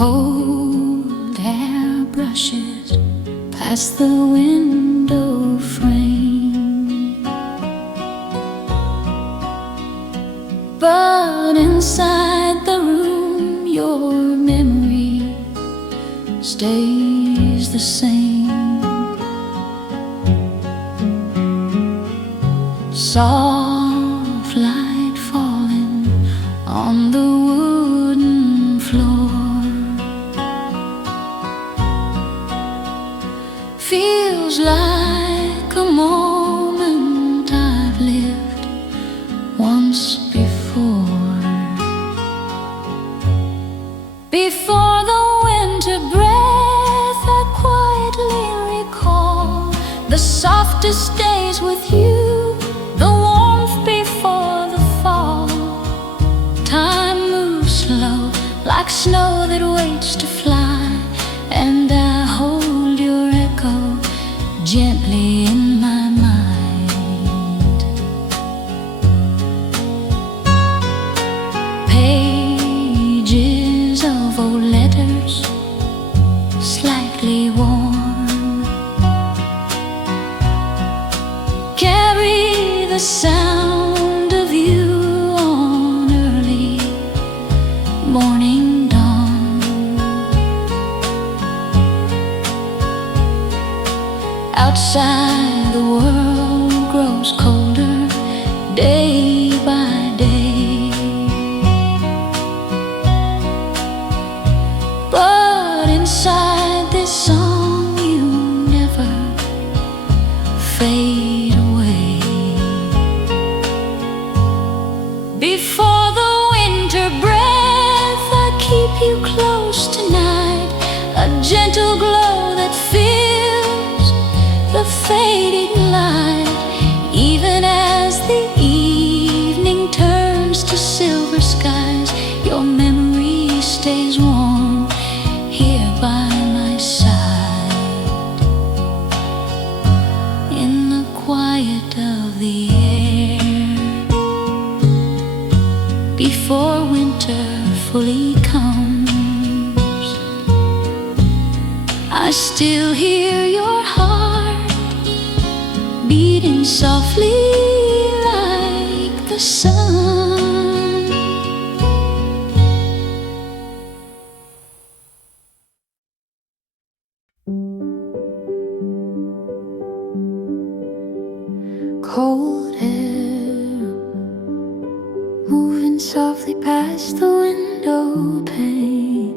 Cold hair brushes past the window frame, but inside the room your memory stays the same. Soft light falling on the wooden floor feels like a moment I've lived once before. Before the winter breath I quietly recall the softest days with you, the warmth before the fall. Time moves slow like snow that waits to fly, and I hold your echo gently in my mind. Pages of old letters, slightly worn, carry the sound of you on early morning dawn. Outside the world grows colder day by day, but inside this song you never fade away. Before the winter breath I keep you close tonight, a gentle glow that fills the fading light. Even as the evening turns to silver skies, your memory stays warm here by my side. In the quiet of the air, before winter fully comes, I still hear your heart beating softly like the sun. Cold air moving softly past the window pane,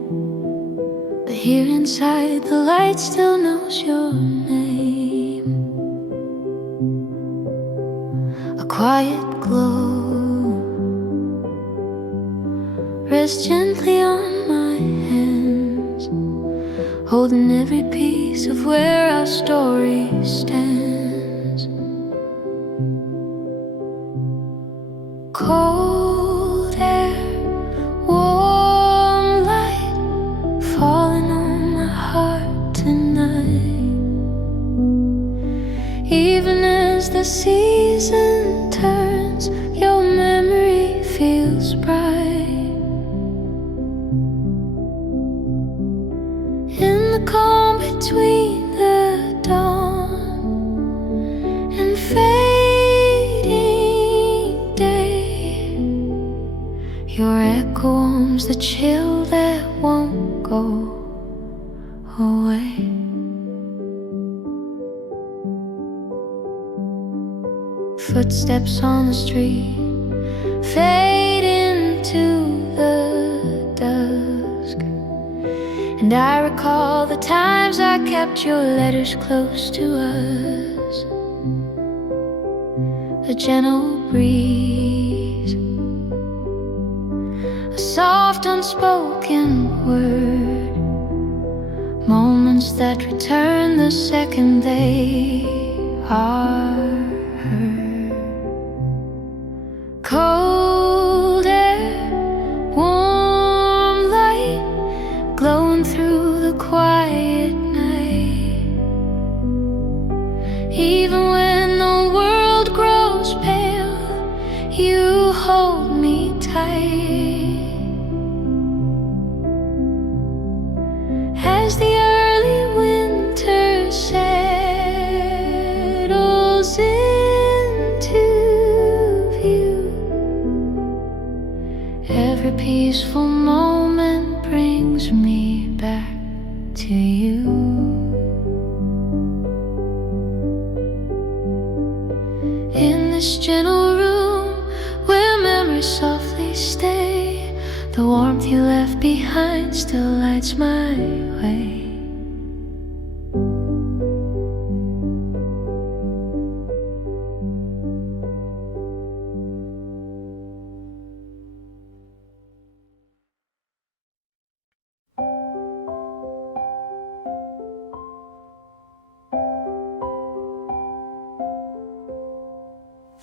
but here inside the light still knows your name. A quiet glow rests gently on my hands, holding every piece of where our story stands. Cold air, warm light falling on my heart tonight. Even as the season turns, your memory feels bright. In the calm between the dawn and fading day, your echo warms the chill that won't go away. Footsteps on the street fade into the dusk, and I recall the times I kept your letters close to us. A gentle breeze, a soft unspoken word, moments that return the second they are heard. Cold air, warm light, glowing through the quiet night. Even when the world grows pale, you hold me tight. peaceful moment brings me back to you. In this gentle room where memories softly stay, the warmth you left behind still lights my way.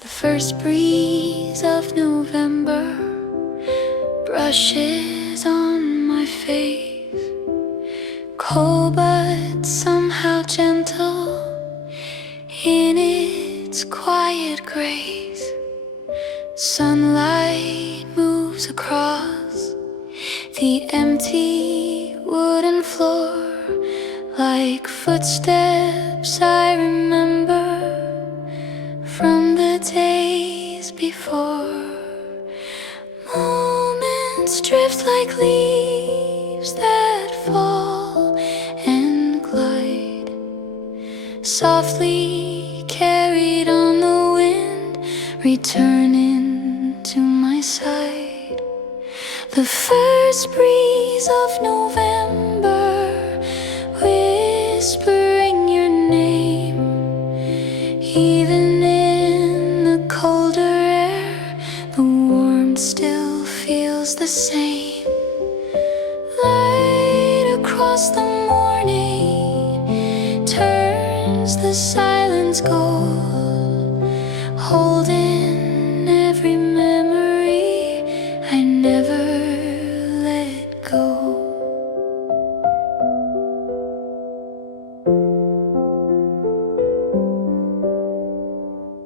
The first breeze of November brushes on my face, cold but somehow gentle in its quiet grace. Sunlight moves across the empty wooden floor like footsteps I remember from the days before. Moments drift like leaves that fall and glide, softly carried on the wind, returning to my side. The first breeze of November whispering your name, even in the colder air, the warmth still feels the same. Light across the morning turns the silence gold, holding every memory I never let go.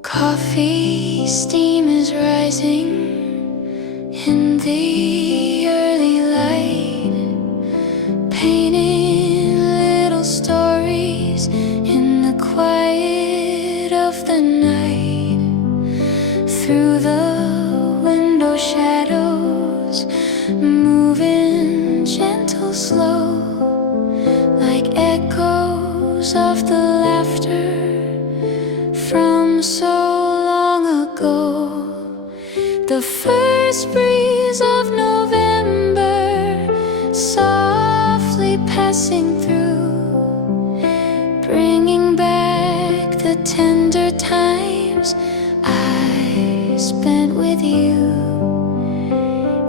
Coffee steam is rising in the early light, painting little stories in the quiet of the night. Through the window shadows, moving gentle, slow, like echoes of the laughter from so long ago. The first breeze of November softly passing through, bringing back the tender times I spent with you.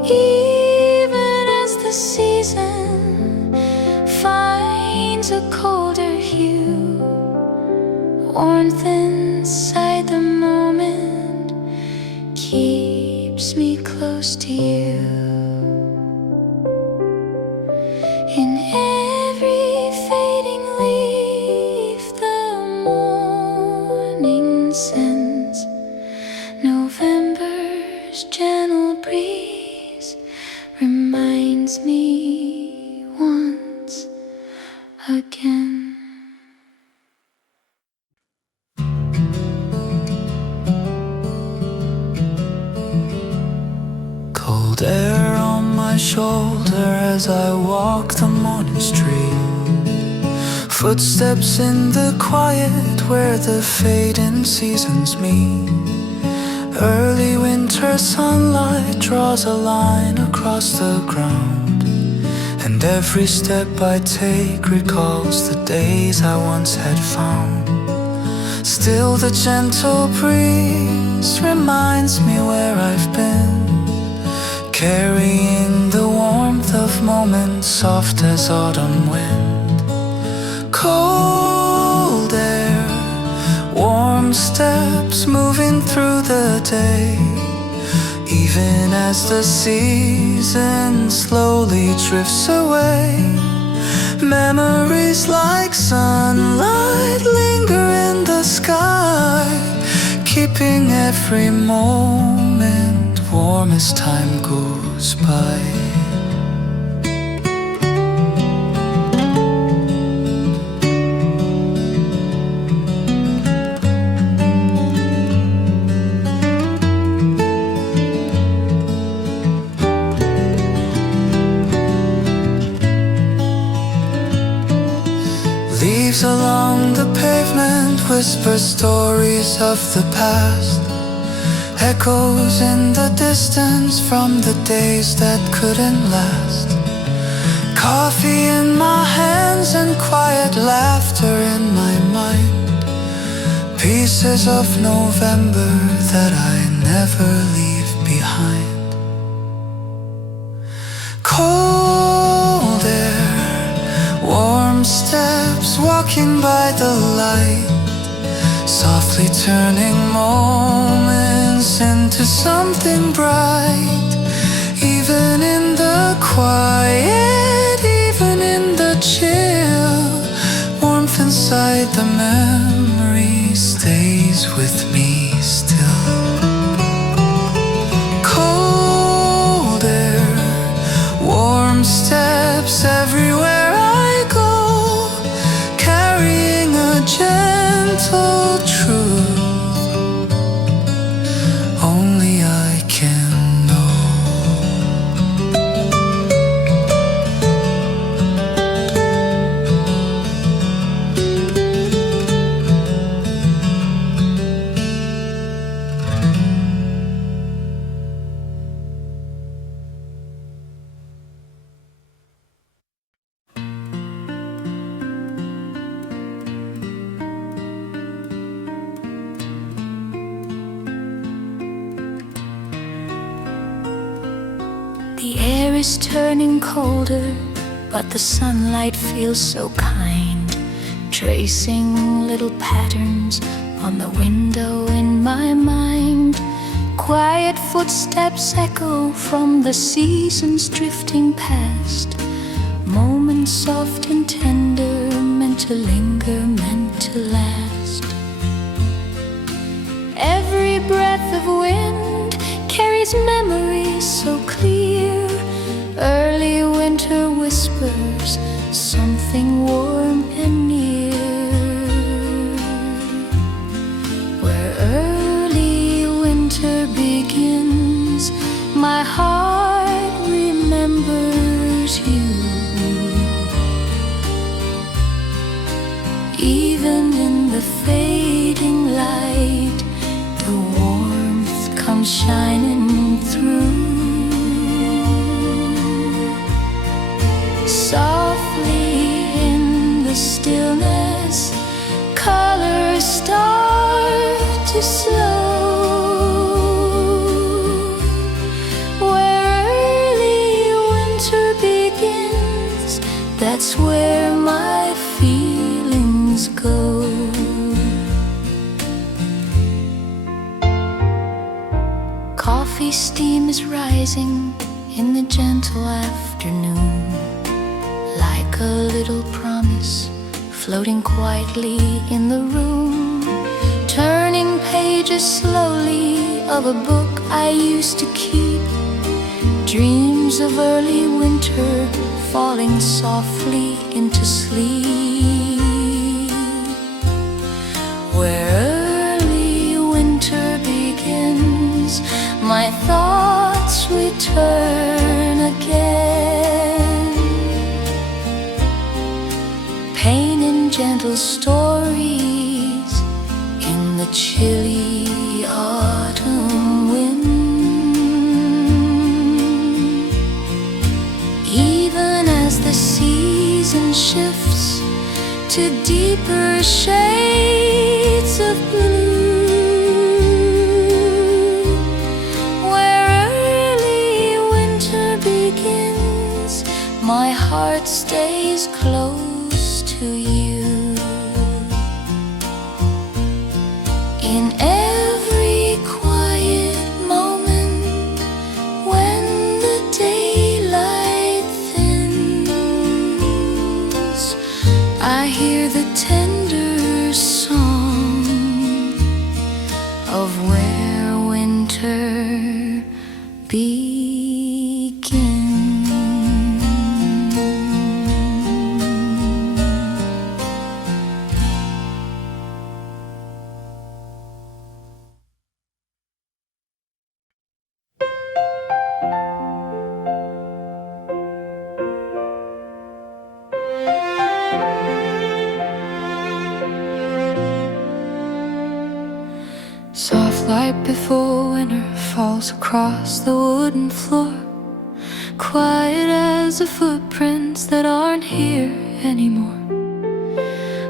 Even as the season finds a colder hue, warmth inside the moment keeps me close to you. In every fading leaf the morning sends, November's gentle breeze reminds me once again. Cold air on my shoulder as I walk the morning street, footsteps in the quiet where the fading seasons meet. Early winter sunlight draws a line across the ground, and every step I take recalls the days I once had found. Still the gentle breeze reminds me where I've been, carrying the warmth of moments soft as autumn wind. Cold air, warm steps moving through the day, even as the season slowly drifts away. Memories like sunlight linger in the sky, keeping every moment warm as time goes by. Leaves along the pavement whisper stories of the past. Echoes in the distance from the days that couldn't last. Coffee in my hands and quiet laughter in my mind. Pieces of November that I never leave behind. Cold air, warm steps walking by the light, softly turning moments into something bright. Even in the quiet, even in the chill, warmth inside the memory stays with me still. Cold air, warm steps everywhere I go, carrying a gentle truth only I can know. The air is turning colder, but the sunlight feels so kind, tracing little patterns on the window in my mind. Quiet footsteps echo from the seasons drifting past, moments soft and tender, meant to linger, meant to last. Every breath of wind carries memories so clear. Early winter whispers something warm and near. Where early winter begins, my heart remembers you. Even in the fading light, the warmth comes shining through. Softly in the stillness, colors start to slow. Where early winter begins, that's where my feelings go. Coffee steam is rising in the gentle afternoon, like a little promise floating quietly in the room. Turning pages slowly of a book I used to keep, dreams of early winter falling softly into sleep. Where early winter begins, my thoughts return again. Pain in gentle stories in the chilly autumn wind. Even as the season shifts to deeper shades of blue, where early winter begins, my heart stays close to you. In every quiet moment, when the daylight thins, I hear the tender song of where winter begins. right before winter falls across the wooden floor, quiet as the footprints that aren't here anymore.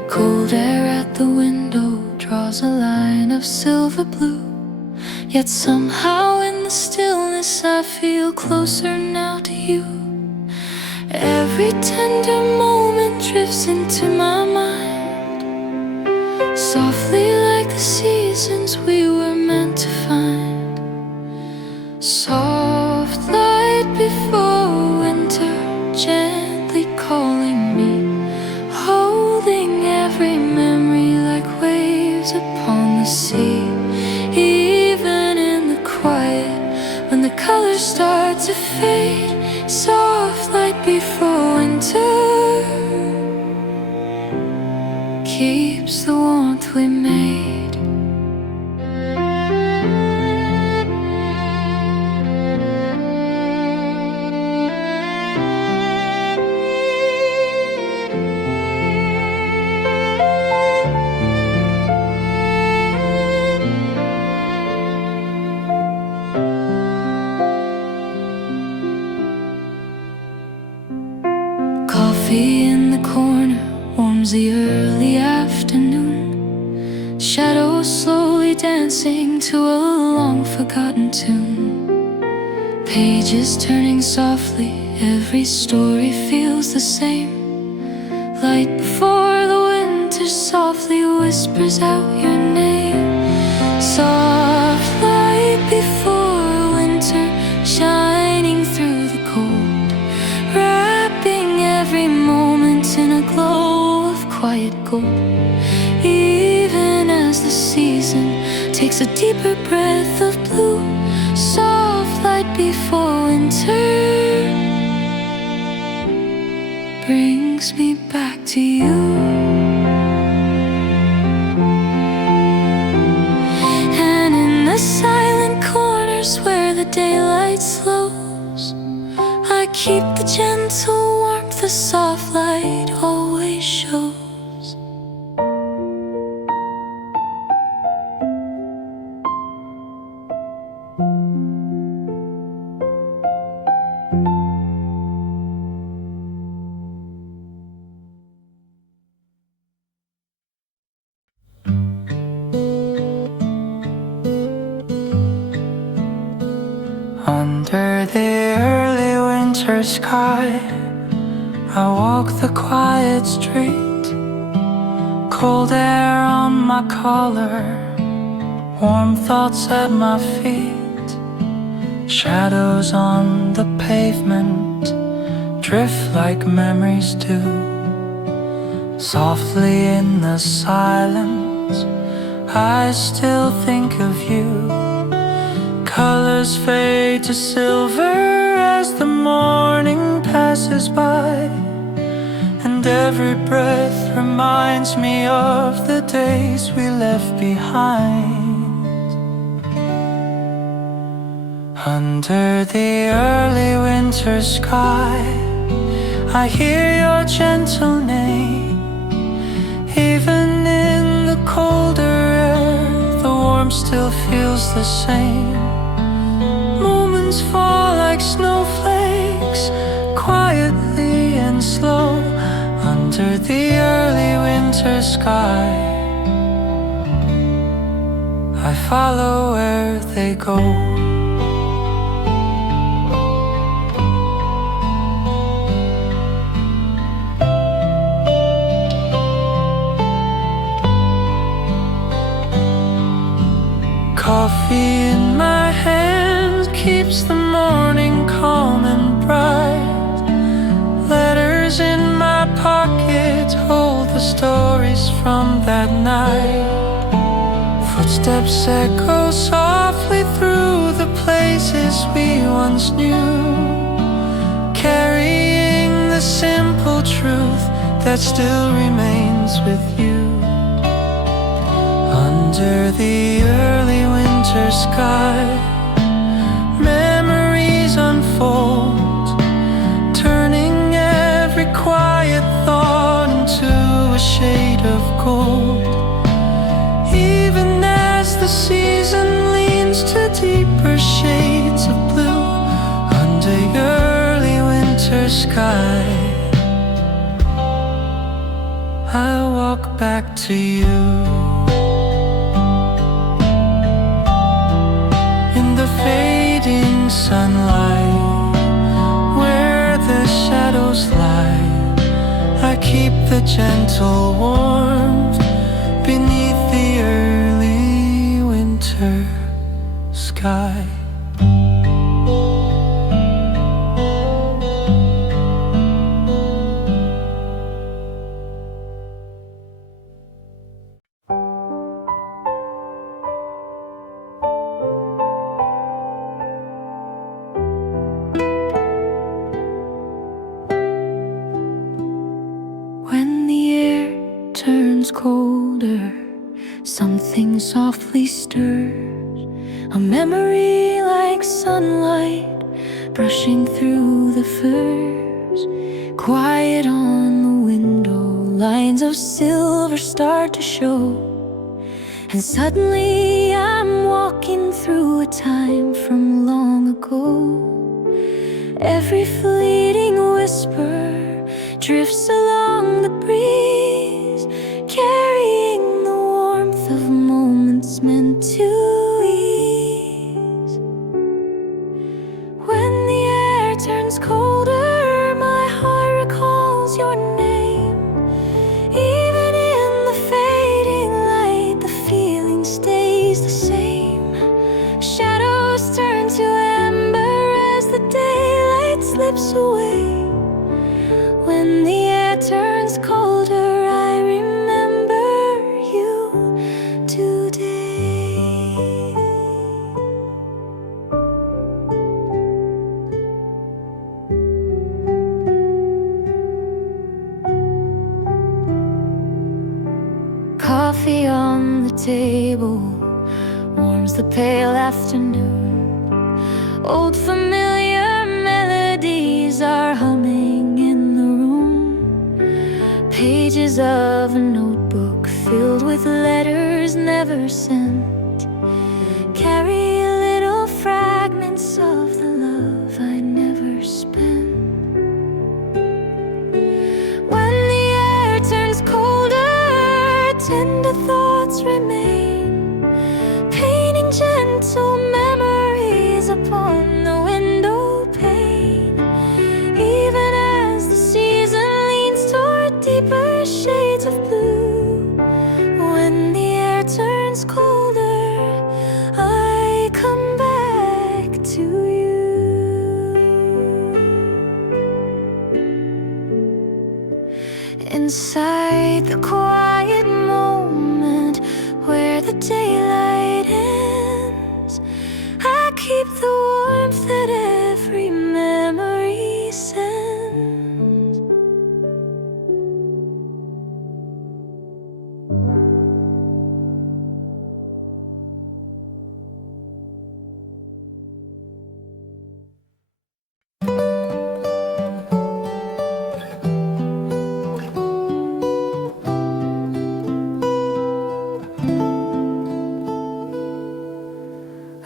Cold air at the window draws a line of silver blue, yet somehow in the stillness I feel closer now to you. Every tender moment drifts into my mind, softly like the seasons we were meant to find. Soft light before winter, gently calling me, holding every memory like waves upon the sea. Even in the quiet, when the colors start to fade, soft light before winter keeps the warmth we made. Coffee in the corner warms the early afternoon, shadows slowly dancing to a long-forgotten tune. Pages turning softly, every story feels the same. Light before the winter softly whispers out your name. Soft light before winter, shining through the cold, wrapping every moment in a glow of quiet gold. Even as the season takes a deeper breath of blue, soft light before winter brings me back to you. And in the silent corners where the daylight slows, I keep the gentle warmth the soft light always shows. Under the early winter sky, I walk the quiet street. Cold air on my collar, warm thoughts at my feet. Shadows on the pavement drift like memories do. Softly in the silence, I still think of you. Colors fade to silver as the morning passes by, and every breath reminds me of the days we left behind. Under the early winter sky, I hear your gentle name. Even in the colder air, the warmth still feels the same. Moments fall like snowflakes, quietly and slow, under the early winter sky. I follow where they go. Coffee in my hand keeps the morning calm and bright. Letters in my pocket hold the stories from that night. Footsteps echo softly through the places we once knew, carrying the simple truth that still remains with you. Under the early winter sky, memories unfold, turning every quiet thought into a shade of gold. Even as the season leaves I walk back to you. In the fading sunlight, where the shadows lie, I keep the gentle warmth beneath the early winter sky. When the air turns colder, something softly stirs, a memory like sunlight brushing through the firs. Quiet on the window, lines of silver start to show, and suddenly I'm walking through a time from long ago. Every fleeting whisper drifts along the breeze, carrying the warmth of moments meant to ease. When the air turns colder, my heart recalls your name. Even in the fading light, the feeling stays the same. Shadows turn to amber as the daylight slips away. When the air turns colder, I remember you today. Coffee on the table warms the pale afternoon. Old familiar melodies are humming in the room. Pages of a notebook filled with letters never sent carry little fragments of the love I never spent. When the air turns colder, tender thoughts remain, painting gentle memories upon the window pane. Even as the season leans toward deeper shades of blue, when the air turns colder, I come back to you. Inside the quiet moment where the daylight ends, I keep the warmth that every memory sends.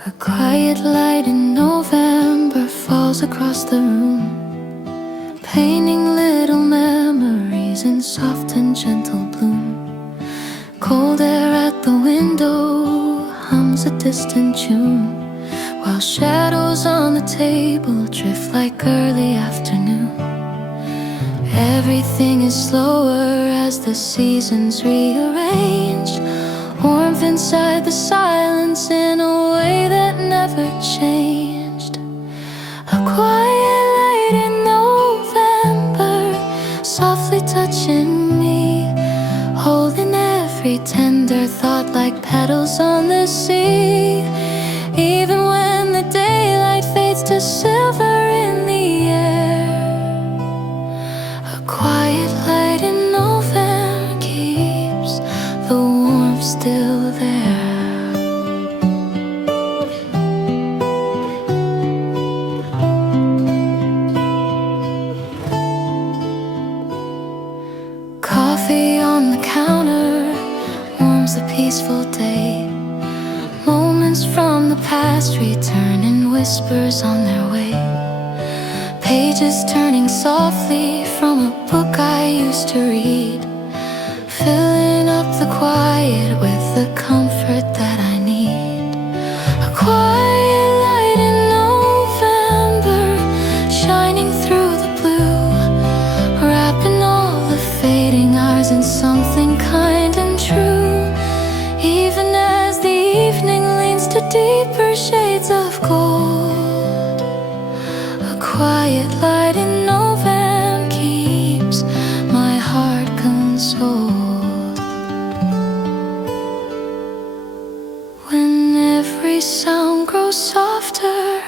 A quiet light in November falls across the room, painting little memories in soft and gentle bloom. Cold air at the window hums a distant tune, while shadows on the table drift like early afternoon. Everything is slower as the seasons rearrange, warmth inside the silence in a way that never changed. A quiet light in November, softly touching me, holding every tender thought like petals on the sea. Even when the daylight fades to silver in the air, a quiet light in November keeps the warmth still there. Coffee on the counter warms the peaceful day. Moments from the past return in whispers on their way. Pages turning softly from a book I used to read. filling up the quiet with the comfort that I need. A quiet light in November, shining through the blue, wrapping all the fading hours in something kind and true. Even as the evening leans to deeper shades of gold, a quiet light in November keeps my heart consoled. When every sound grows softer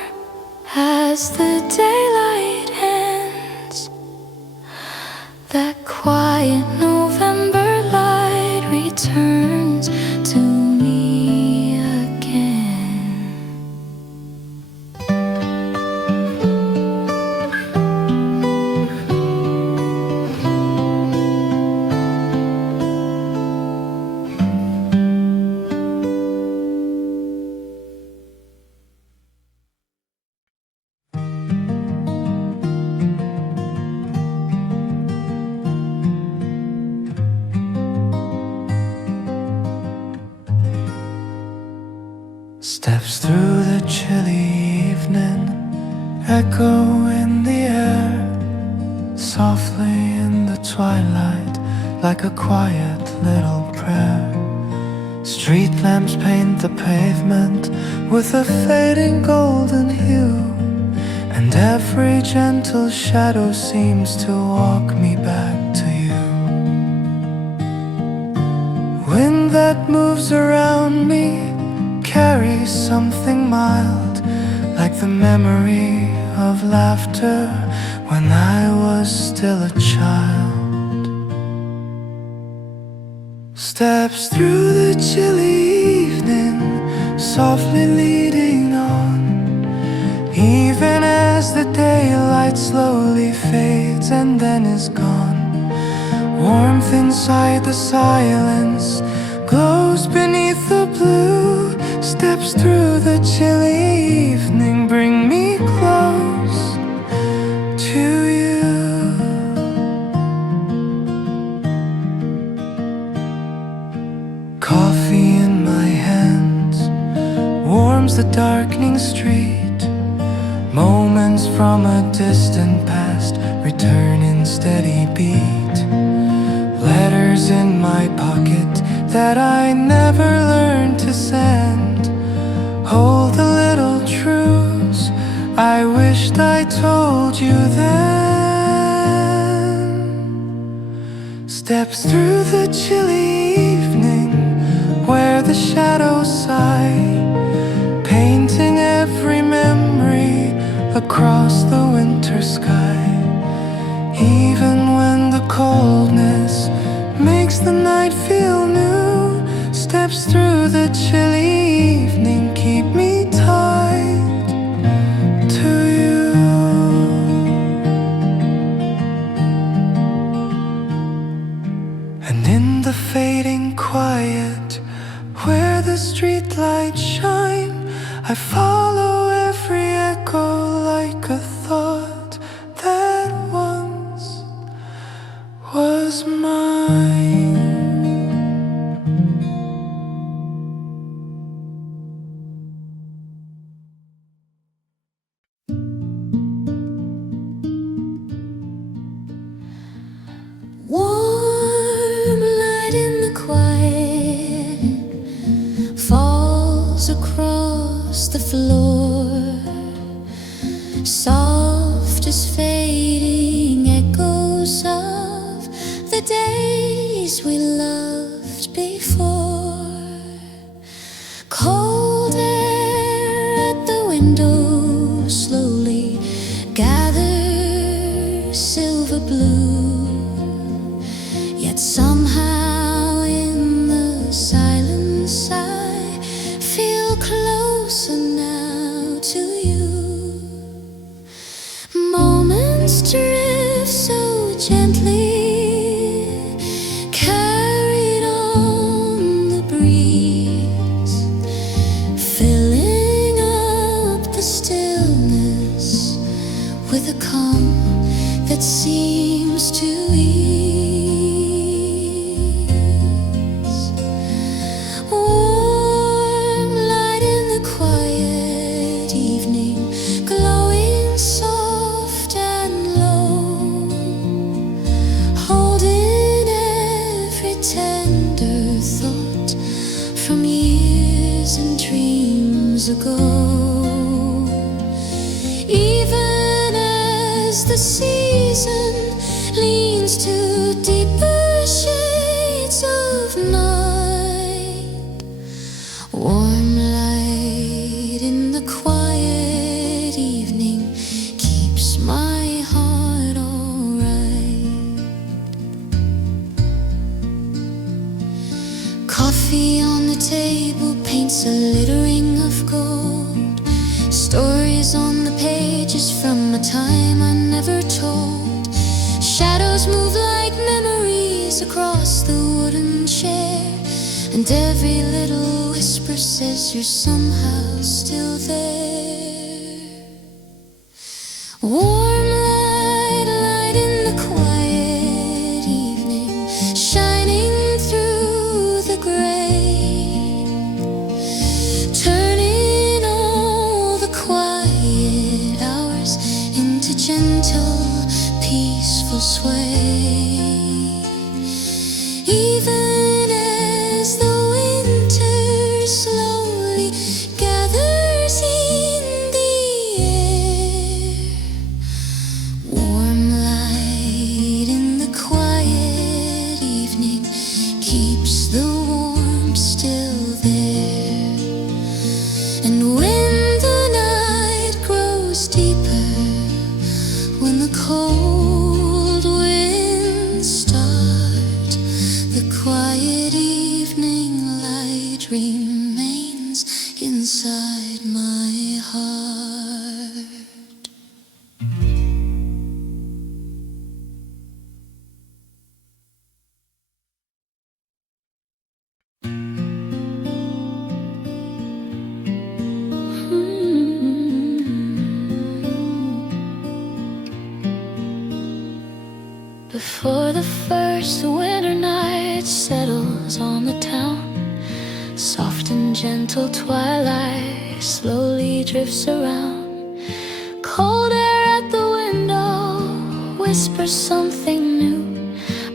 as the daylight ends, that quiet November light returns to me again. Steps through the chilly evening, echo in the air, softly in the twilight, like a quiet little prayer. Street lamps paint the pavement with a fading golden hue, and every gentle shadow seems to walk me back to you. Wind that moves around me carries something mild, like the memory of laughter when I was still a child. Steps through the chilly evening, softly leading on, even as the daylight slowly fades and then is gone. Warmth inside the silence glows beneath the blue. Steps through the chilly evening bring me close to you. Coffee in my hands warms the darkening street. Moments from a distant past return in steady beat. Letters in my pocket that I never learned to send hold the little truths I wished I told you then. Steps through the chilly evening where the shadows sigh, painting every memory across the winter sky. Even when the coldness makes the night feel new, steps through the chilly evening keep me tied to you. And in the fading quiet where the streetlights shine, I follow every echo like a thought that once was mine. Warm light in the quiet falls across the floor, soft as fading echoes of the days we loved before. Cold air at the window slowly gathers silver blue. Yet somehow in the silence I feel closer now to you. Moments drift so gently, carried on the breeze, filling up the stillness with a calm that seems to ease. as the season leans to deeper shades of night. Warm light in the quiet evening keeps my heart alright. Coffee on the table paints a littering of gold. Stories on the pages from a time I never told. Shadows move like memories across the wooden chair, and every little whisper says you're somehow still there. Warm light, light in the quiet evening, shining through the gray, turning all the quiet hours into gentle, peaceful sway. Even as the winter slowly gathers in the air, warm light in the quiet evening keeps the warmth still there. And when the night grows deeper, when the cold winds start, the quiet evening light remains inside my heart. Before the first winter night settles on the town, soft and gentle twilight slowly drifts around. Cold air at the window whispers something new,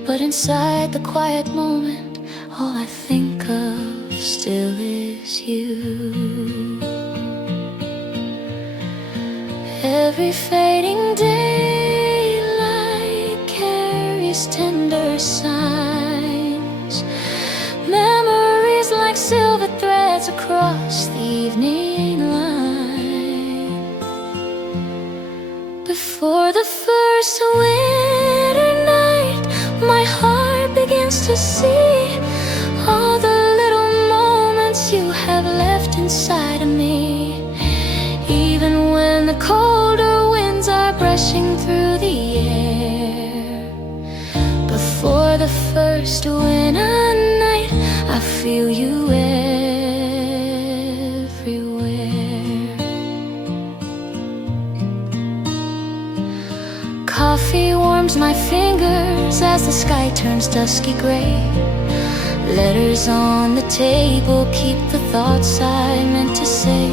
but inside the quiet moment, all I think of still is you. Every fading daylight carries tender signs, memories like silver threads across the evening line. Before the first winter night, my heart begins to see all the little moments you have left inside of me. Even when the colder winds are brushing through the air, before the first winter night, I feel you everywhere. Coffee warms my fingers as the sky turns dusky gray. Letters on the table keep the thoughts I meant to say.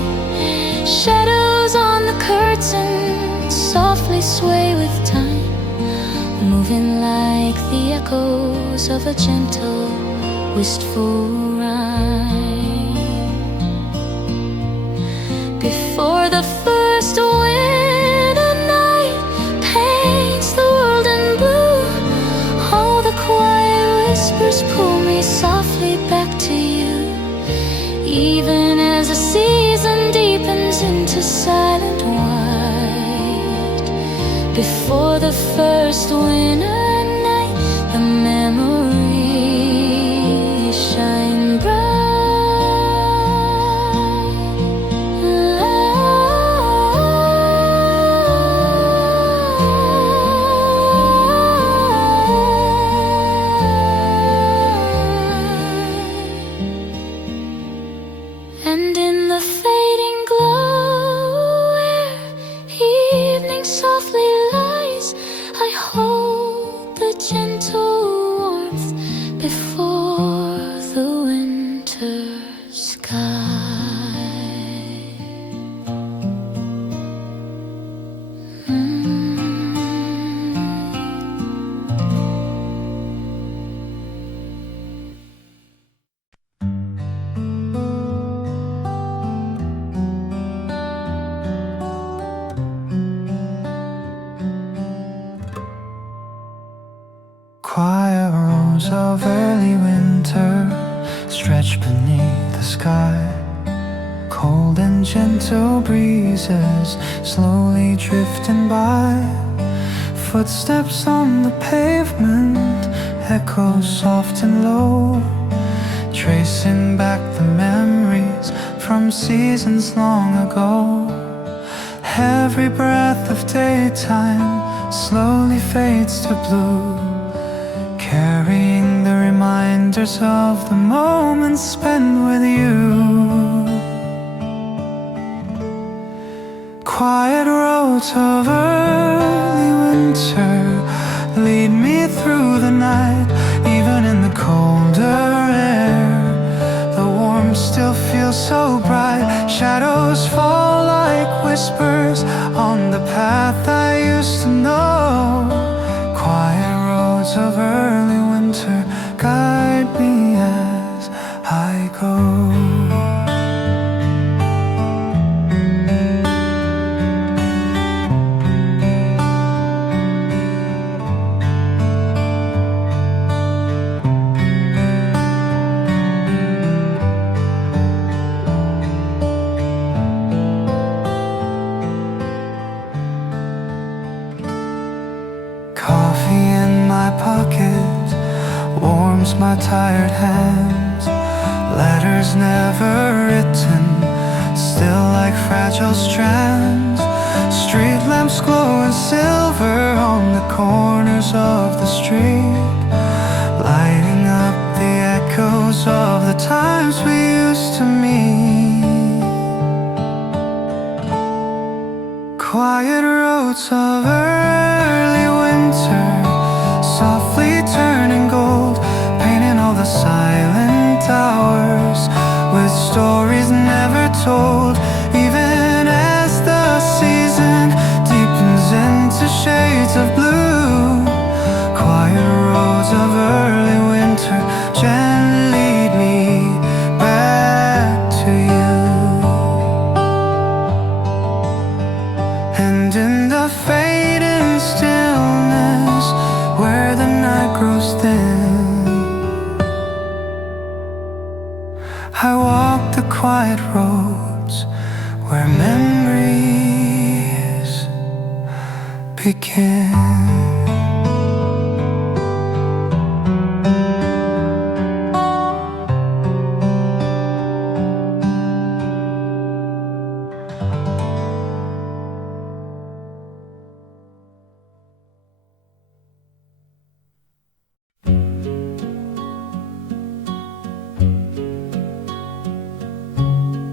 Shadows on the curtain softly sway with time, moving like the echoes of a gentle, wistful rhyme. Before the first winter night paints the world in blue, all the quiet whispers pull me softly back to you. Even as the season deepens into silent white, before the first winter night, the memories shine bright. And in the fading glow where evening softly lies, I hold the gentle warmth before the winter sky. arms of early winter stretch beneath the sky. Cold and gentle breezes slowly drifting by. Footsteps on the pavement echo soft and low, tracing back the memories from seasons long ago. Every breath of daytime slowly fades to blue, carrying the reminders of the moments spent with you. Quiet roads of early winter lead me through the night. Even in the colder air, the warmth still feels so bright. Shadows fall like whispers on the path I used to know. Quiet roads of early winter guide me as I go. My tired hands, letters never written, still like fragile strands. Street lamps glow in silver on the corners of the street, lighting up the echoes of the times we used to meet. Quiet roads of early winter, softly turning gold, all the silent hours with stories never told. Even as the season deepens into shades of blue, quiet roads of early winter gently lead me back to you. And in the fading stillness where the night grows thin, I walk the quiet roads where memories begin.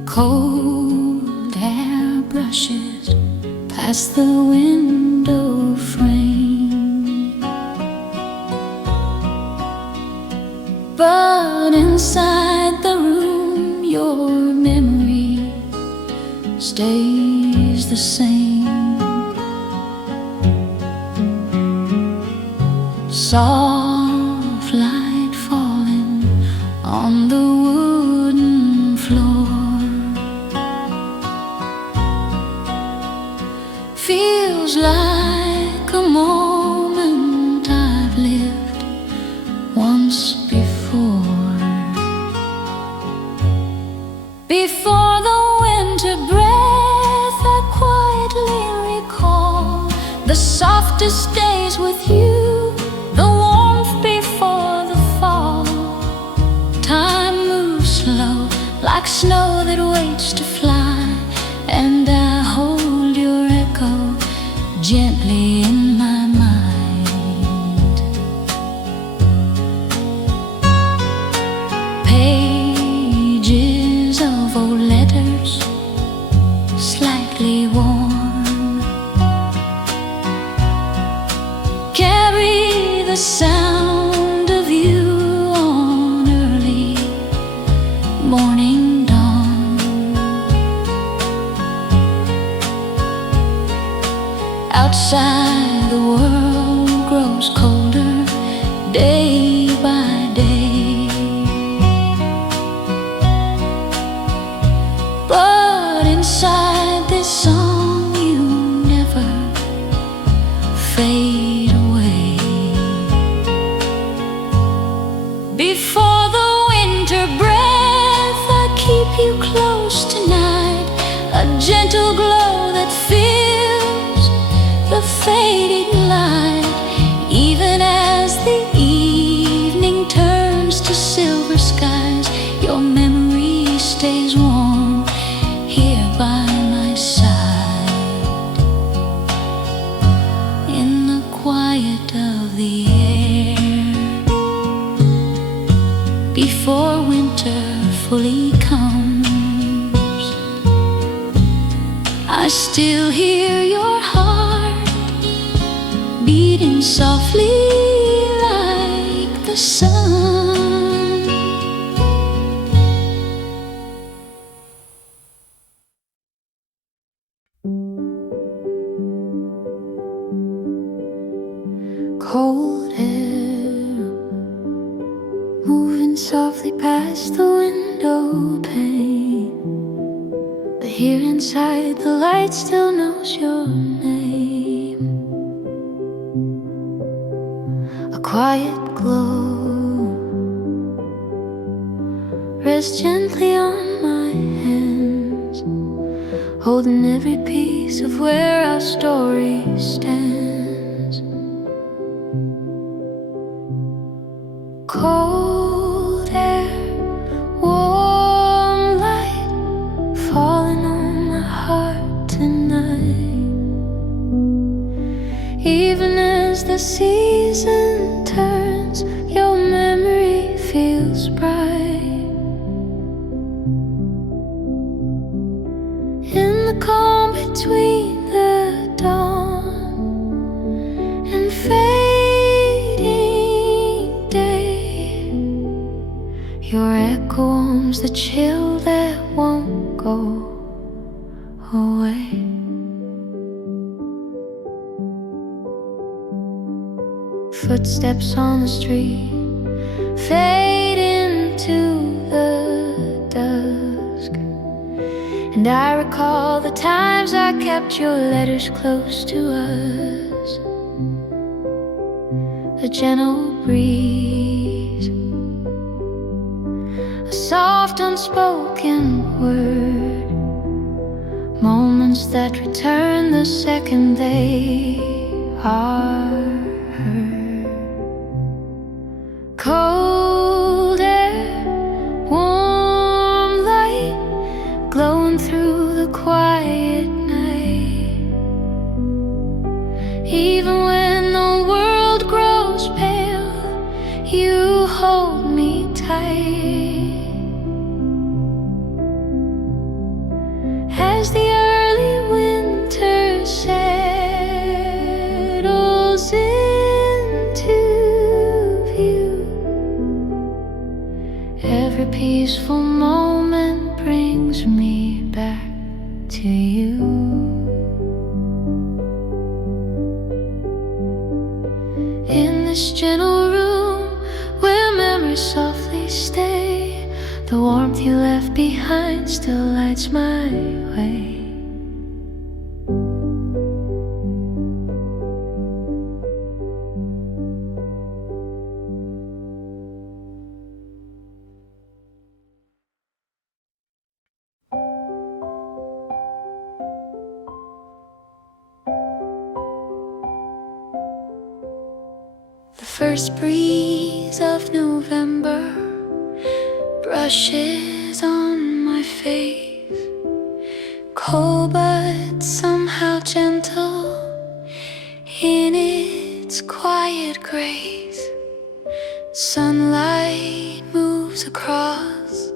Cold hair brushes past the window frame, but inside the room your memory stays the same. Soft light falling on the wooden floor feels like a moment I've lived once before. Before the winter breath I quietly recall the softest days with you, the warmth before the fall. Time moves slow like snow that waits to fly, and I hold your echo gently in my mind. Pages of old letters, slightly worn, carry the sound of you on early morning dawn. Outside the world grows colder day by day, but inside this song you never fade away. moving softly like the sun. Cold air moving softly past the window pane, but here inside the light still knows your name. A quiet glow rests gently on my hands, holding every piece of where our story stands. Cold air, warm light, falling on my heart tonight. Even as the season turns, your memory feels bright. In the calm between the dawn and fading day, your echo warms the chill that won't go away. Footsteps on the street fade into the dusk, and I recall the times I kept your letters close to us. A gentle breeze, a soft unspoken word, moments that return the second they are heard. Cold air, warm light, glowing through the quiet night. Even when the world grows pale, you hold me tight. As the early winter settles into view, every peaceful moment brings me back to you. In this gentle room where memories softly stay, the warmth you left behind still lights my way. The first breeze of November brushes on my face, cold but somehow gentle in its quiet grace. Sunlight moves across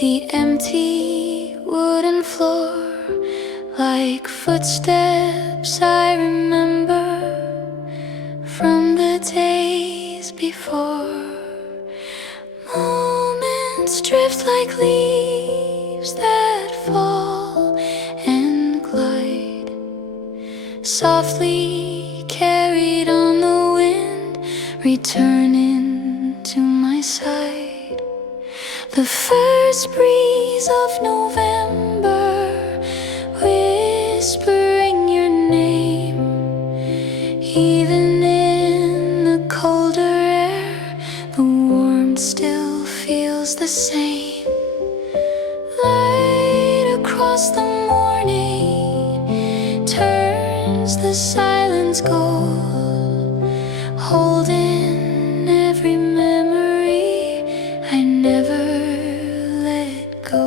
the empty wooden floor like footsteps I remember from the days before. Moments drift like leaves that fall and glide, softly carried on the wind, returning to my side. The first breeze of November, whispering your name, even in the colder air, the warmth still feels the same. Light across the morning turns the silence gold, holding every memory I never let go.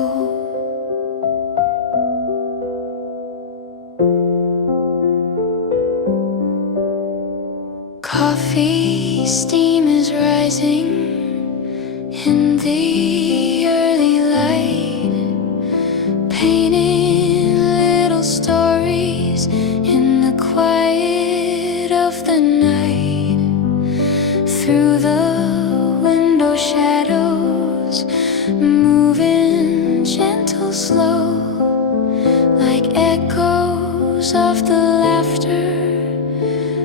Coffee steam is rising in the early light, painting little stories in the quiet of the night. through the window shadows, moving gentle, slow, like echoes of the laughter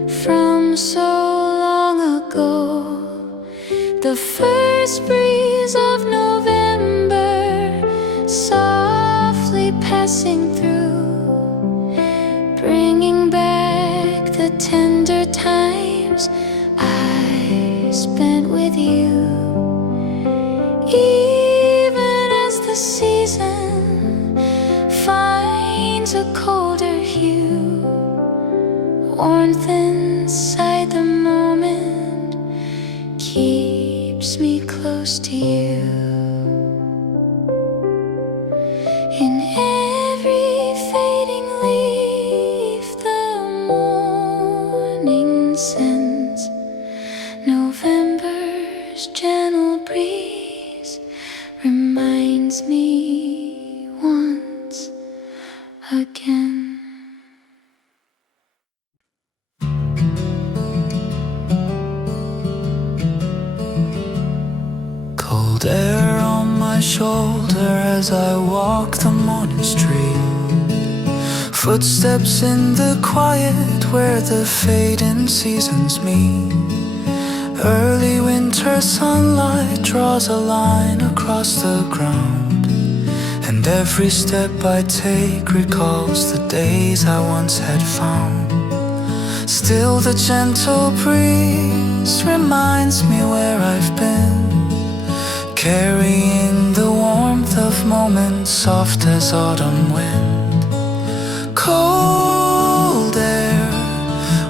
from so long ago. The first breeze of November softly passing through, bringing back the tender times I spent with you. Even as the season finds a colder hue, warmth inside the moment keeps me close to you. In every fading leaf the morning sends November's gentle breeze reminds me once again. Cold air on my shoulder as I walk the morning street. Footsteps in the quiet where the fading seasons meet. Early winter sunlight draws a line across the ground, and every step I take recalls the days I once had found. Still the gentle breeze reminds me where I've been, carrying the warmth of moments soft as autumn wind. Cold air,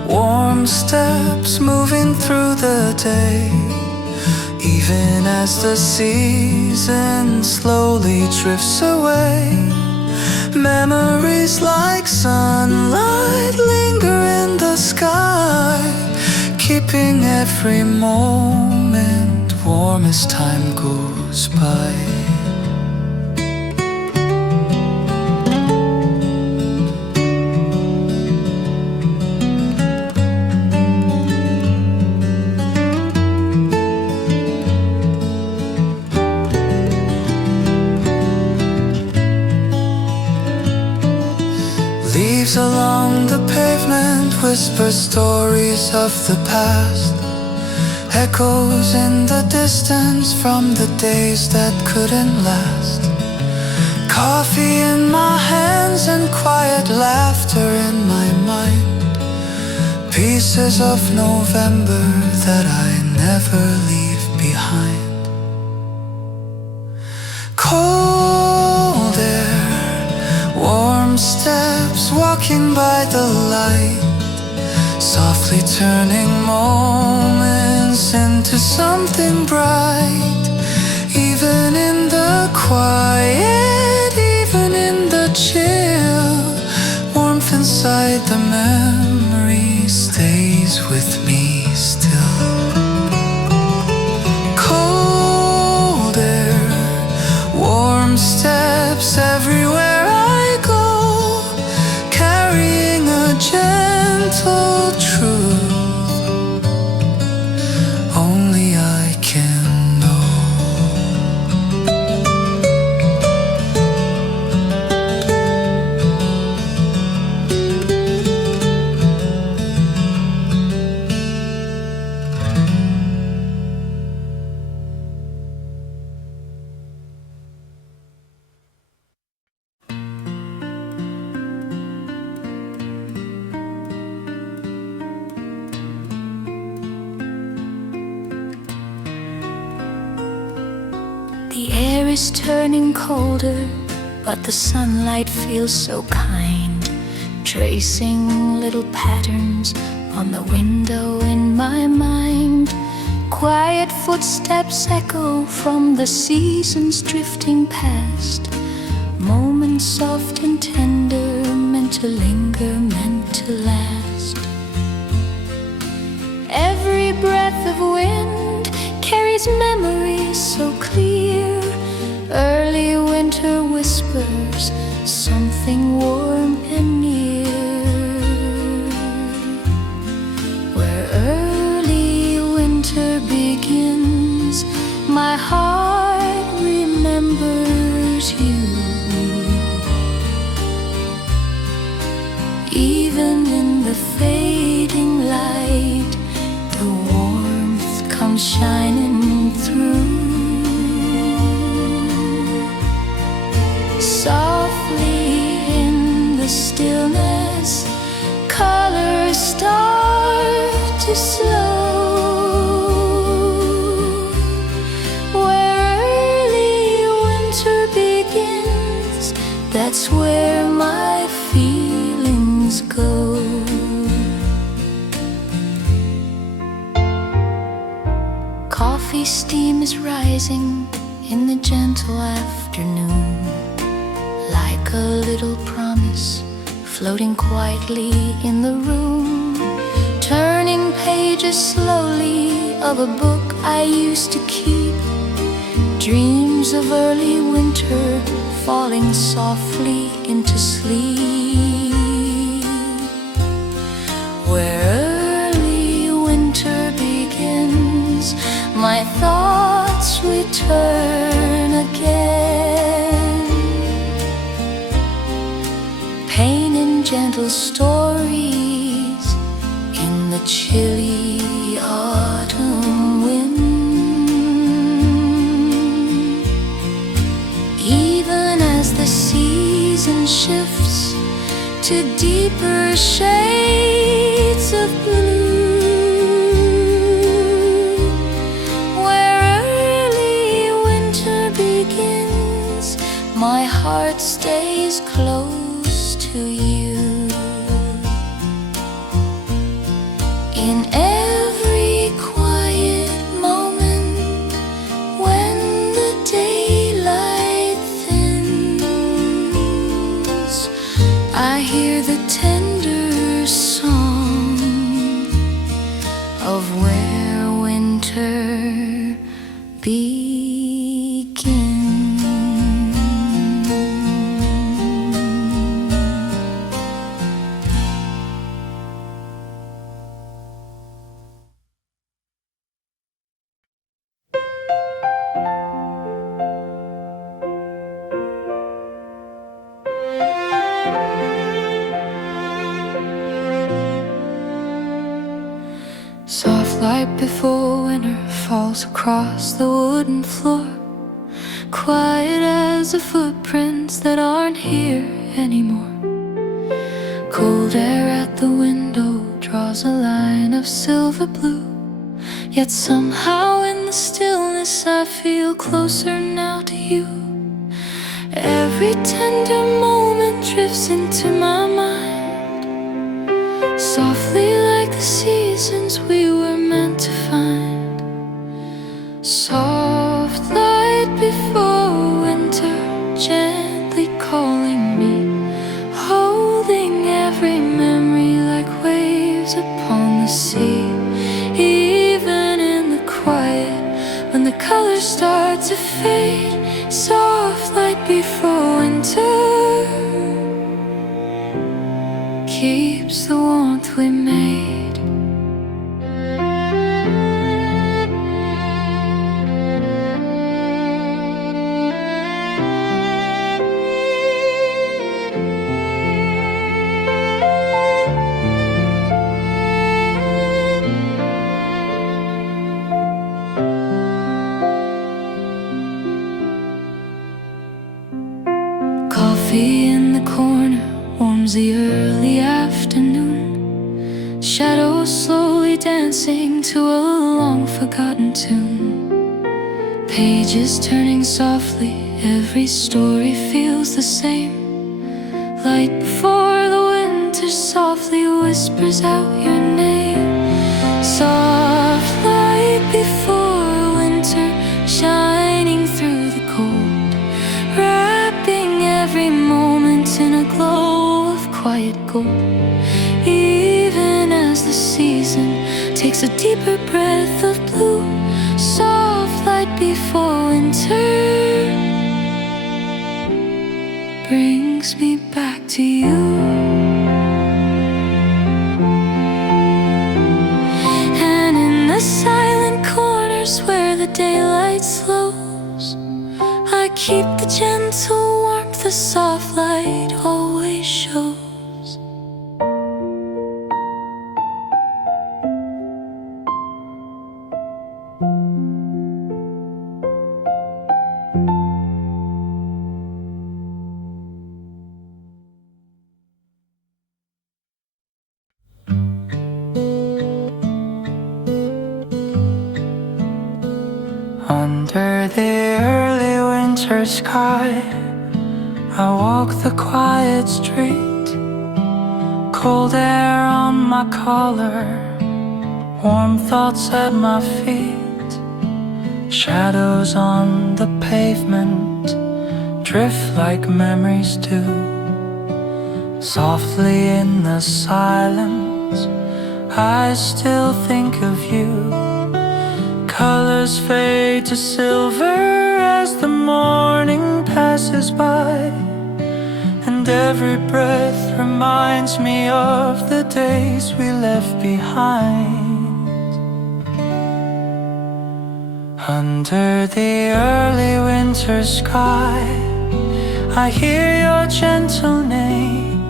warm steps moving through the day, even as the season slowly drifts away. Memories like sunlight linger in the sky, keeping every moment warm as time goes by. Leaves along the pavement whisper stories of the past, echoes in the distance from the days that couldn't last. Coffee in my hands and quiet laughter in my mind, pieces of November that I never leave behind. Cold air, warm steps walking by the light, softly turning moments into something bright. Even in the quiet, even in the chill, warmth inside the memory stays with me still. Cold air, warm steps everywhere I go, carrying a gentle truth only I can know. The air is turning colder, but the sunlight feels so kind, tracing little patterns on the window in my mind. Quiet footsteps echo from the seasons drifting past, moments soft and tender, meant to linger, meant to last. Every breath of wind carries memories so clear. Early winter whispers something warm and near, where early winter my heart remembers you. Even in the fading light, the warmth comes shining through. Softly in the stillness, colors start to slow. Where early winter begins, that's where my feelings go. Coffee steam is rising in the gentle afternoon, like a little promise floating quietly in the room, turning pages slowly of a book I used to keep. Dreams of early winter falling softly into sleep. Where early winter begins, my thoughts return again. Pain and gentle stories in the chilly autumn wind. Even as the season shifts to deeper shades of blue, where early winter begins, my heart stays close to you. In every quiet moment, when the daylight thins, I hear the tender song of where winter begins. Soft light before winter falls across the wooden floor, quiet as the footprints that aren't here anymore. Cold air at the window draws a line of silver blue, yet somehow in the stillness I feel closer now to you. Every tender moment drifts into my mind, softly like the seasons we were meant to find. Soft light before winter, gently calling me, holding every memory like waves upon the sea. Even in the quiet, when the colors start to fade, soft light before winter keeps the warmth we made. Coffee in the corner warms the early afternoon, shadows slowly dancing to a long-forgotten tune. Pages turning softly, every story feels the same. Light before the winter softly whispers out your name. Soft light before winter, shining through the cold, wrapping every moment in a glow of quiet gold. Even as the season takes a deeper breath of blue, soft light before winter brings me back to you. And in the silent corners where the daylight slows, keep the gentle warmth the soft light always shows. Under the early winter sky, I walk the quiet street. Cold air on my collar, warm thoughts at my feet. Shadows on the pavement drift like memories do. Softly in the silence, I still think of you. Colors fade to silver as the morning passes by, and every breath reminds me of the days we left behind. Under the early winter sky, I hear your gentle name.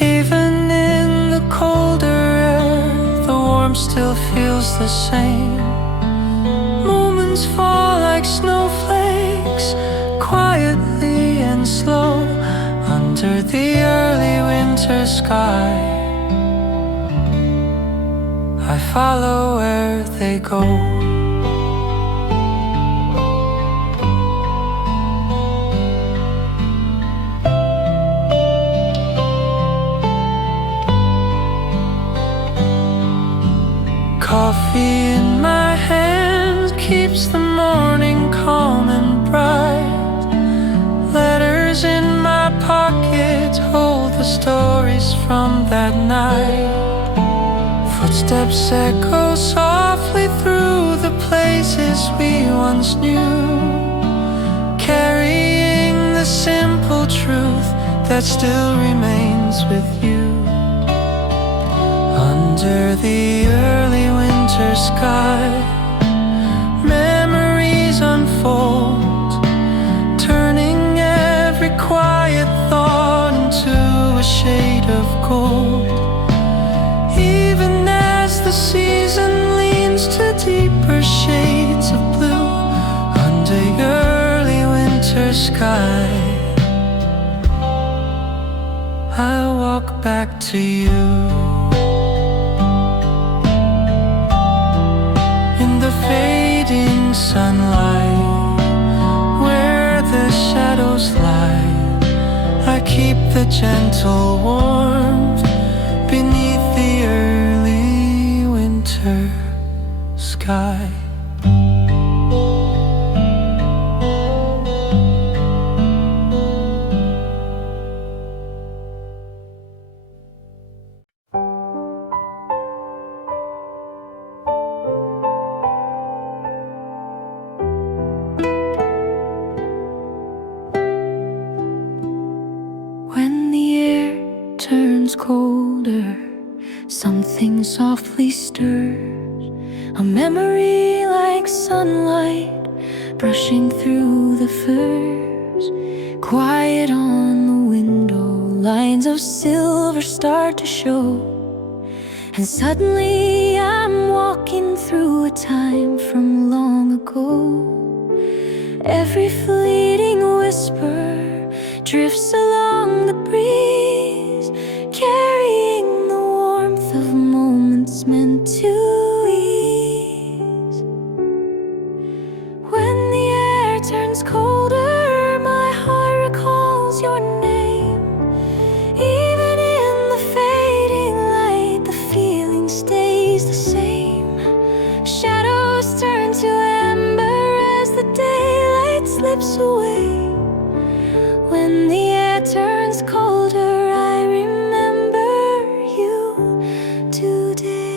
Even in the colder air, the warmth still feels the same. Moments fall like snowflakes, quietly and slow, under the early winter sky. I follow where they go. Coffee in my hand keeps the morning calm and bright. Letters in my pocket hold the stories from that night. Footsteps echo softly through the places we once knew, carrying the simple truth that still remains with you. Under the early winter sky, memories unfold, turning every quiet thought into a shade of gold. Even as the season leans to deeper shades of blue, under your early winter sky, I walk back to you. Fading sunlight, where the shadows lie, I keep the gentle warmth beneath the early winter sky. Colder, something softly stirs, a memory like sunlight brushing through the firs. Quiet on the window, lines of silver start to show, and suddenly I'm walking through a time from long ago. Every fleeting whisper drifts along the breeze, carrying the warmth of moments meant to ease. When the air turns colder, my heart recalls your name. Even in the fading light, the feeling stays the same. Shadows turn to amber as the daylight slips away. When the air turns colder, I remember you today.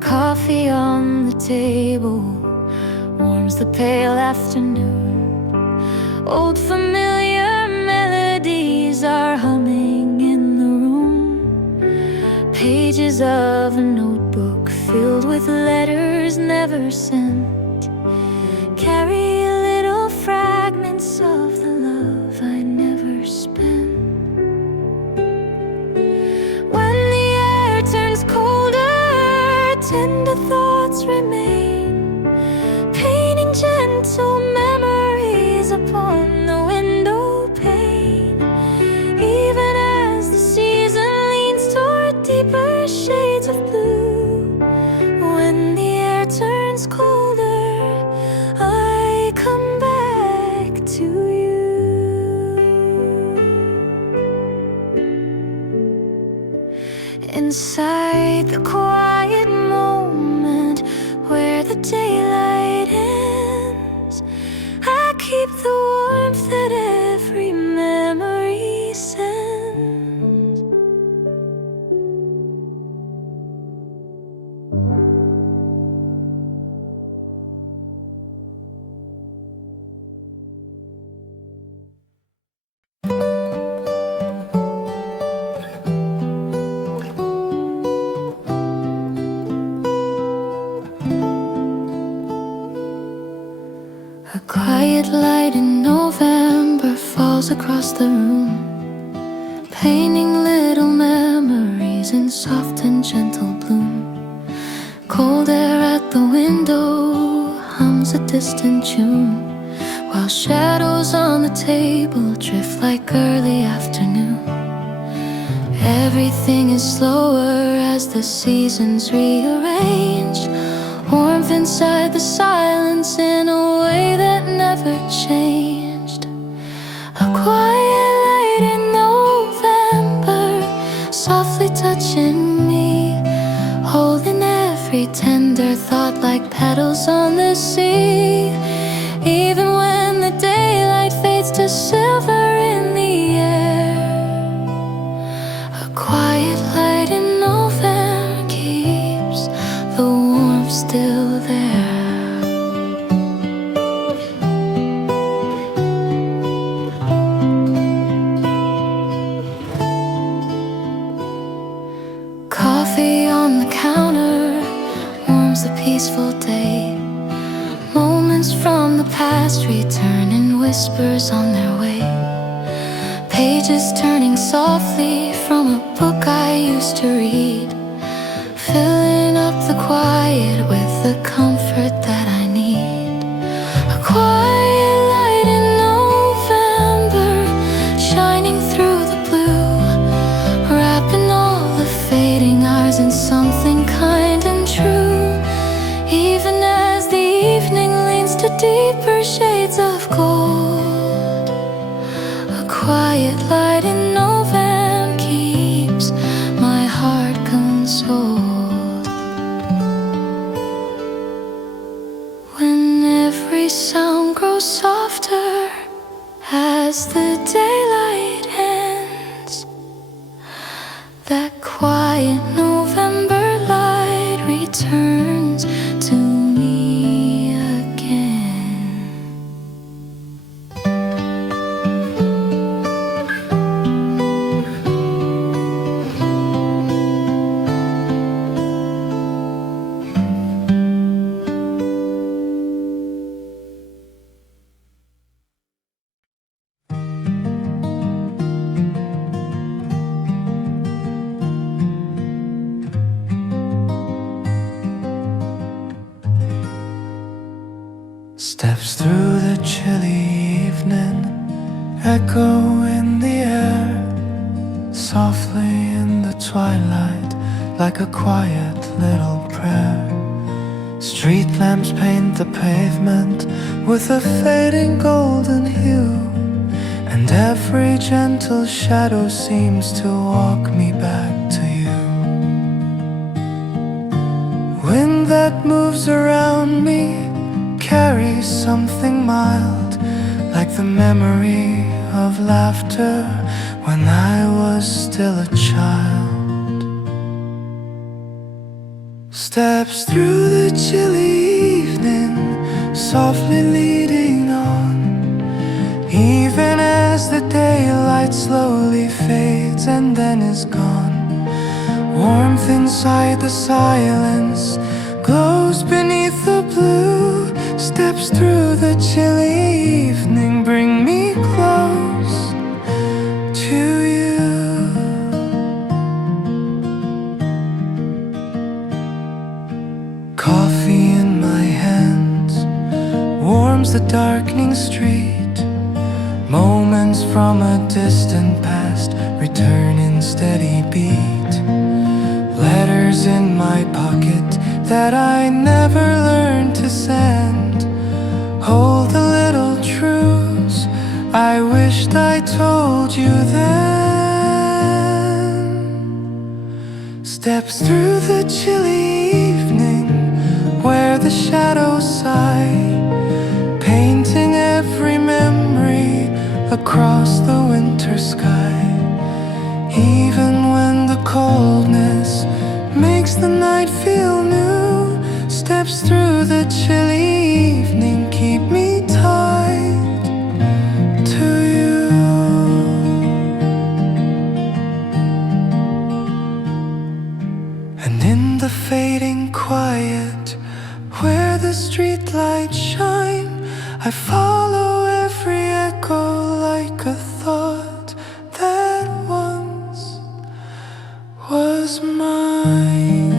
Coffee on the table warms the pale afternoon. Old familiar melodies Wires are humming in the room. Pages of a notebook filled with letters never sent carry little fragments of the love I never spent. When the air turns colder, tender thoughts remain, painting gentle memories upon the window pane. Even as the season leans toward deeper shades of blue, when the air turns colder, I come back to you. Inside the quiet moment where the daylight ends, I keep the warmth that every memory sends. A quiet light in November falls across the room, painting little memories in soft and gentle bloom. Cold air at the window hums a distant tune, while shadows on the table drift like early afternoon. Everything is slower as the seasons rearrange, warmth inside the silence in a way that never changed. A quiet light in November, softly touching me, holding every tender thought like petals on the sea. Even when the daylight fades to silver in the air, a quiet light in November keeps the warmth still there. Coffee on the counter warms the peaceful day. Moments from the past return in whispers on their way. Pages turning softly from a book I used to read, filling up the quiet with the comfort that I need. A quiet light in November, shining through the blue, wrapping all the fading hours in something kind and true. Even as the evening leans to deeper shades of gold, a quiet light in November keeps my heart consoled. When every sound grows softer as the daylight ends, that quiet November light returns to me again. Steps through the chilly evening, echo in the air, softly in the twilight, like a quiet little prayer. Street lamps paint the pavement with a fading golden hue, and every gentle shadow seems to walk me back to you. Wind that moves around me carries something mild, like the memory of laughter when I was still a child. Steps through the chilly evening, softly leading on, even as the daylight that slowly fades and then is gone. Warmth inside the silence glows beneath the blue. Steps through the chilly evening bring me close to you. Coffee in my hands warms the darkening street. Moments from a distant past return in steady beat. Letters in my pocket that I never learned to send hold the little truths I wished I told you then. Steps through the chilly evening where the shadows sigh, painting every memory across the winter sky. Even when the coldness makes the night feel new, steps through the chilly evening keep me tied to you. And in the fading quiet where the streetlights shine, I follow every echo like a thought that once was mine.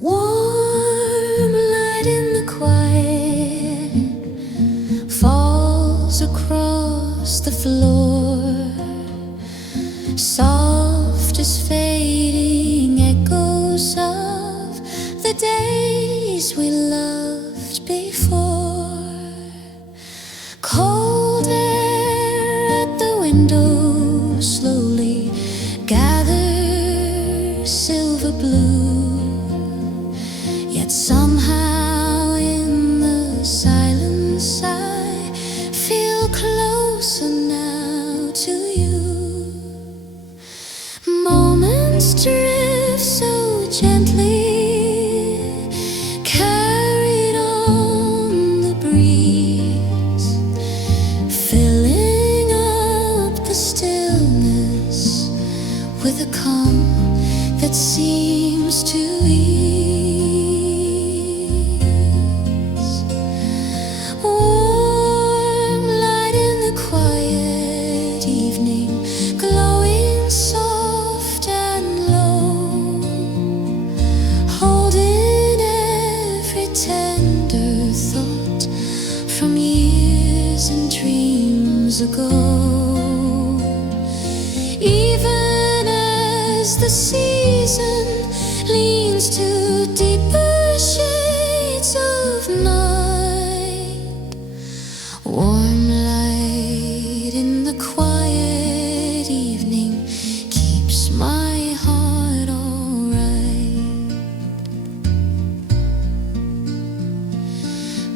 Warm light in the quiet falls across the floor, soft as fading echoes of the days we loved before. Cold air at the window slowly gathers silver blue, yet somehow in the silence I feel closer now to you. Moments drift so gently, carried on the breeze, filling up the stillness with a calm that seems to ease. Warm light in the quiet evening, glowing soft and low, holding every tender thought from years and dreams ago. Even as the season leans to deeper shades of night, warm light in the quiet evening keeps my heart alright.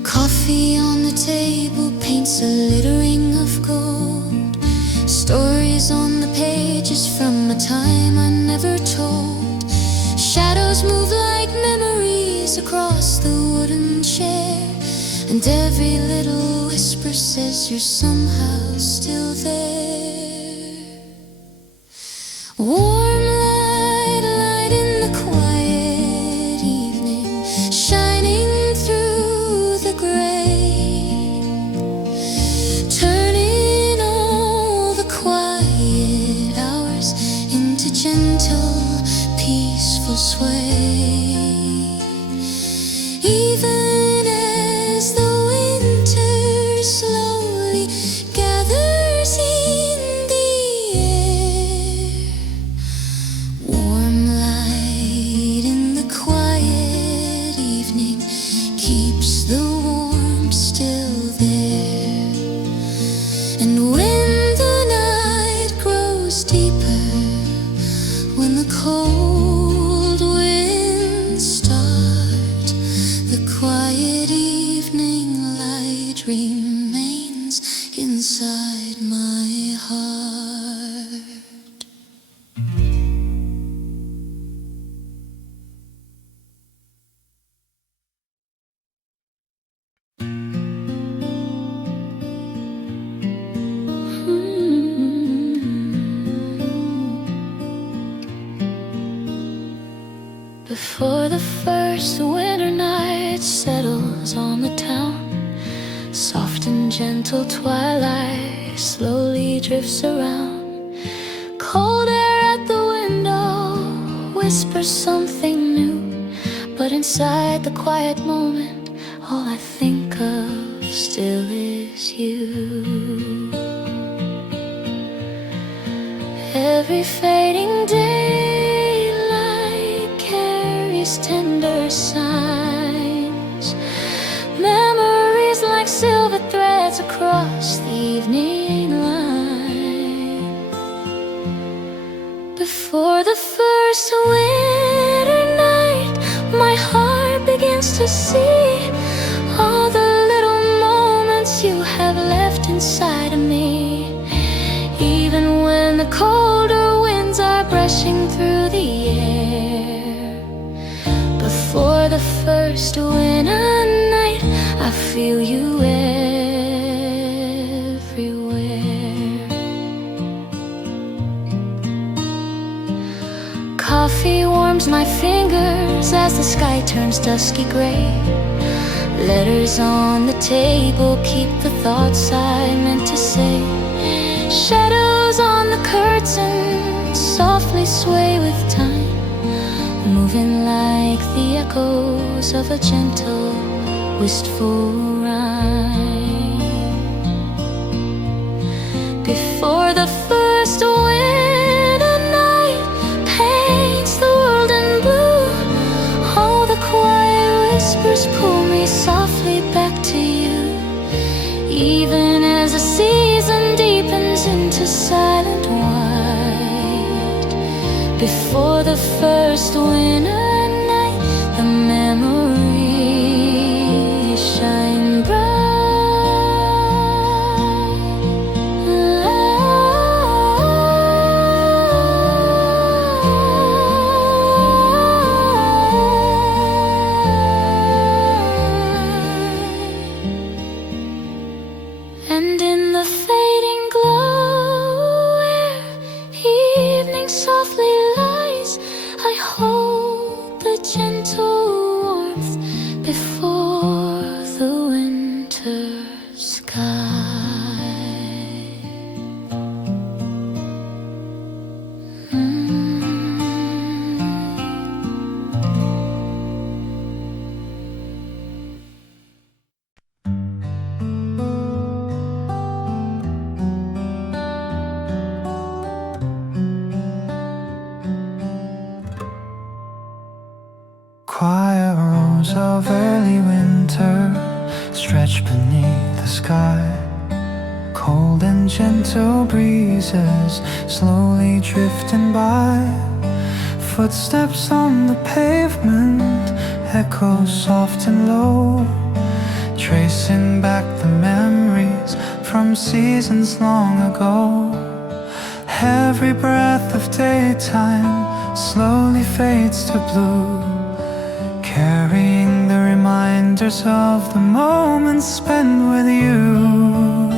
Coffee on the table paints a littering of gold, stories on the pages from a time I never told. Shadows move like memories across the wooden chair, and every little whisper says you're somehow still there. Warm light, light in the quiet evening, shining through the gray, turning all the quiet hours into gentle, peaceful sway. Even as the winter slowly gathers in the air, warm light in the quiet evening keeps the warmth still there. And when the night grows deeper, when the cold winds start, the quiet evening light remains inside my heart. Soft and gentle twilight slowly drifts around. Cold air at the window whispers something new, but inside the quiet moment, all I think of still is you. Every fading daylight carries tender signs, memories like silver threads across the evening line. Before the first winter night, my heart begins to see all the little moments you have left inside of me. Even when the colder winds are brushing through the air, before the first winter night, I feel you everywhere. Coffee warms my fingers as the sky turns dusky gray. Letters on the table keep the thoughts I meant to say. Shadows on the curtain softly sway with time, moving like the echoes of a gentle, wistful rhyme. Before the first winter night paints the world in blue, all the quiet whispers pull me softly back to you. Even as the season deepens into silent white, before the first winter night, the memories shine bright. And in the fading glow where evening softly lies, I hold the gentle warmth before the winter sky. Quiet rows of early winter stretch beneath the sky. Cold and gentle breezes slowly drifting by. Footsteps on the pavement echo soft and low, tracing back the memories from seasons long ago. Every breath of daytime slowly fades to blue, carrying the reminders of the moments spent with you.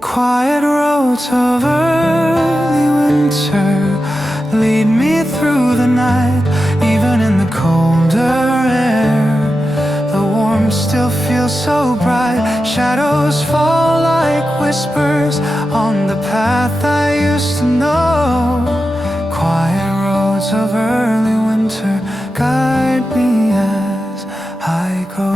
Quiet roads of early winter lead me through the night. Even in the colder air, the warmth still feels so bright. Shadows fall like whispers on the path I used to know. Quiet roads of early winter guide me as I go.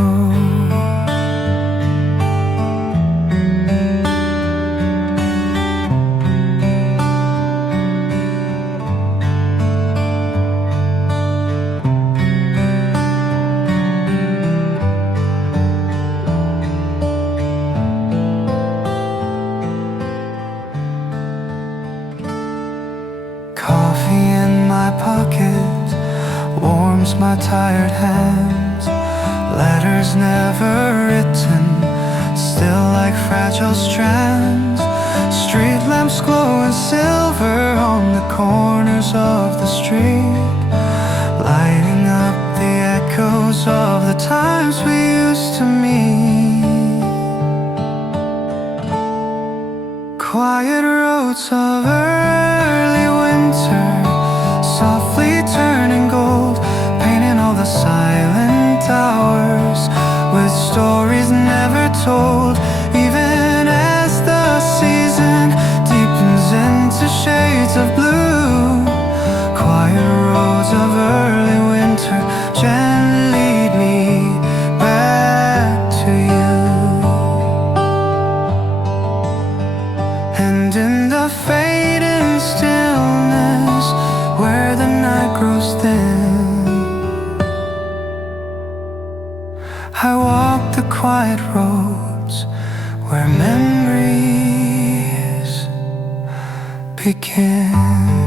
Coffee in my pocket warms my tired hands. Letters never written, still like fragile strands. Street lamps glowing silver on the corners of the street, lighting up the echoes of the times we used to meet. Quiet roads of early winter softly turning gold, painting all the silent hours with stories never told. Even as the season deepens into shades of blue, quiet roads of early winter gently lead me back to you. And in the fading stillness where the night grows thin, I walk the quiet roads where memories begin.